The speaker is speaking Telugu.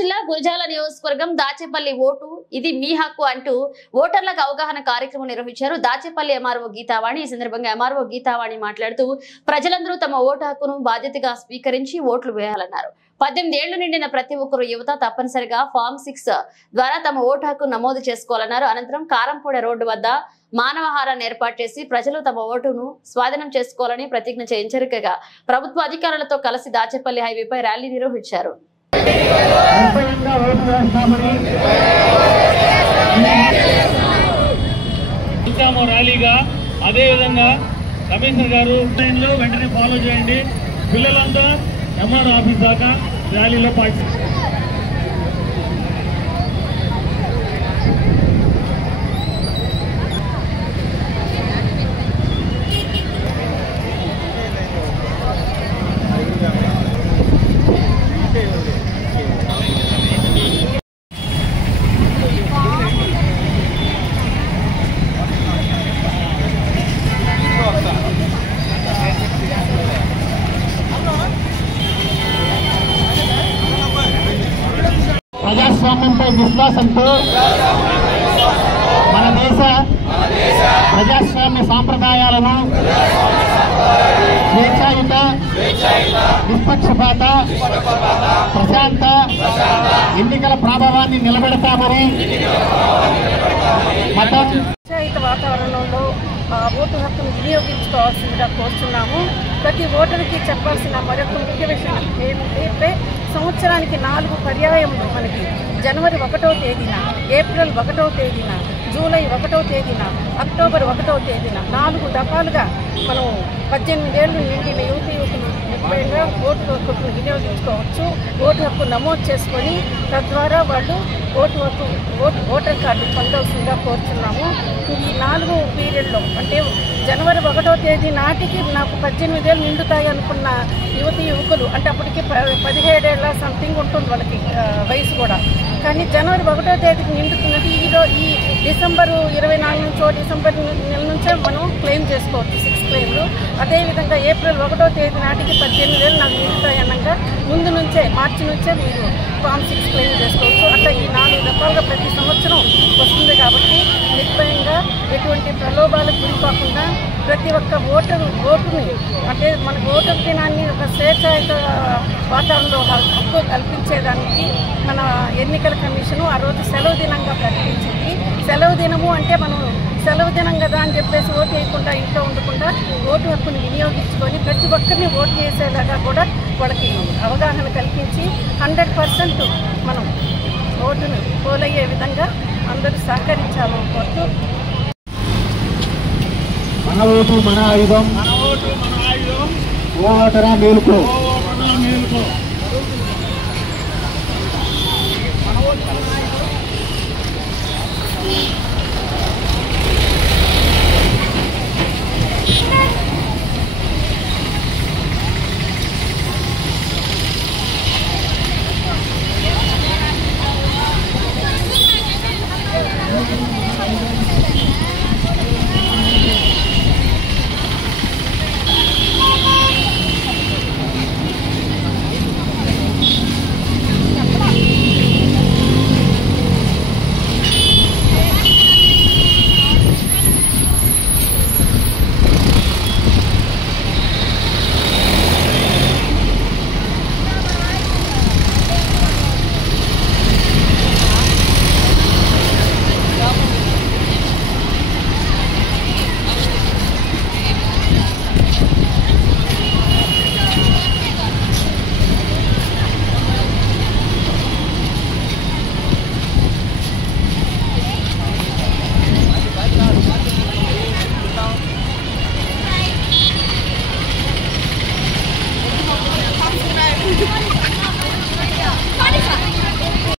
జిల్లా గురజాల నియోజకవర్గం దాచేపల్లి ఓటు ఇది మీ హక్కు అంటూ ఓటర్లకు అవగాహన కార్యక్రమం నిర్వహించారు. దాచేపల్లి ఎంఆర్ఓ గీతావాణి. ఈ సందర్భంగా ఎంఆర్ఓ గీతావాణి మాట్లాడుతూ ప్రజలందరూ తమ ఓటు హక్కును బాధ్యతగా స్వీకరించి ఓట్లు వేయాలన్నారు. 18 ఏళ్లు నిండిన ప్రతి ఒక్కరు యువత తప్పనిసరిగా ఫామ్ 6 ద్వారా తమ ఓటు హక్కు నమోదు చేసుకోవాలన్నారు. అనంతరం కారంపూడ రోడ్డు వద్ద మానవహారాన్ని ఏర్పాటు చేసి ప్రజలు తమ ఓటును స్వాధీనం చేసుకోవాలని ప్రతిజ్ఞ చేయించగా ప్రభుత్వ అధికారులతో కలిసి దాచేపల్లి హైవేపై ర్యాలీ నిర్వహించారు. ర్యాలీగా అదే విధంగా కమిషనర్ గారు వెంటనే ఫాలో చేయండి. పిల్లలంతా ఎంఆర్ఓ ఆఫీస్ దాకా ర్యాలీలో పార్టిసిపేట్. ప్రజాస్వామ్యంపై విశ్వాసంతో మన దేశ ప్రజాస్వామ్య సాంప్రదాయాలను స్వేచ్ఛాయుత, నిష్పక్షపాత, ప్రశాంత ఎన్నికల ప్రభావాన్ని నిలబెడతామని వాతావరణంలో ఓటు హక్కును వినియోగించుకోవాల్సిందిగా కోరుతున్నాము. ప్రతి ఓటరుకి చెప్పాల్సిన మరొక ముఖ్య విషయం ఏమిటంటే సంవత్సరానికి 4 పర్యాయములు మనకి జనవరి 1వ తేదీన, ఏప్రిల్ 1వ తేదీన, జూలై 1వ తేదీన, అక్టోబర్ 1వ తేదీన 4 దఫాలుగా మనం 18 ఏళ్ళు నిండిన యువకులు నిర్భయంగా ఓటు హక్కును వినియోగించుకోవచ్చు. ఓటు హక్కు నమోదు చేసుకొని తద్వారా వాళ్ళు ఓటర్ కార్డు పొందాల్సిందిగా కోరుతున్నాము. ఈ 4 పీరియడ్లో అంటే జనవరి 1వ తేదీ నాటికి నాకు 18 ఏళ్ళు నిండుతాయి అనుకున్న యువకులు అంటే అప్పటికి 17 ఏళ్ళ సంథింగ్ ఉంటుంది వాళ్ళకి వయసు కూడా. కానీ జనవరి 1వ తేదీకి నిండుతున్నది ఈ డిసెంబర్ 24 నుంచో డిసెంబర్ నెల నుంచే మనం క్లెయిమ్ చేసుకోవచ్చు 6 క్లెయిమ్లు. అదేవిధంగా ఏప్రిల్ 1వ తేదీ నాటికి 18 ఏళ్ళు నాకు నిండుతాయి అనగా ముందు నుంచే మార్చి నుంచే మీరు ఫామ్ 6 క్లెయిమ్ చేసుకోవచ్చు. అట్లా ఈ 4 దఫాలుగా ప్రతి సంవత్సరం వస్తుంది కాబట్టి నిర్భయంగా ఎటువంటి ప్రలోభాలకు గురికాకుండా ప్రతి ఒక్క ఓటుని అంటే మనకు ఓటర్ దినాన్ని ఒక స్వేచ్ఛాయుత వాతావరణంలో హక్కు కల్పించేదానికి మన ఎన్నికల కమిషను ఆ రోజు సెలవు దినంగా ప్రకటించింది. సెలవు దినము అంటే మనం సెలవు దినం కదా అని చెప్పేసి ఓటు వేయకుండా ఇంట్లో ఉండకుండా ఓటు హక్కుని వినియోగించుకొని ప్రతి ఒక్కరిని ఓటు వేసేలాగా కూడా వాళ్ళకి అవగాహన కల్పించి 100% మనం ఓటును పోలయ్యే విధంగా అందరూ సహకరించాలని కోరుతూ మన ఓటు మన ఆయుధం, ఓటరా మేలుకో.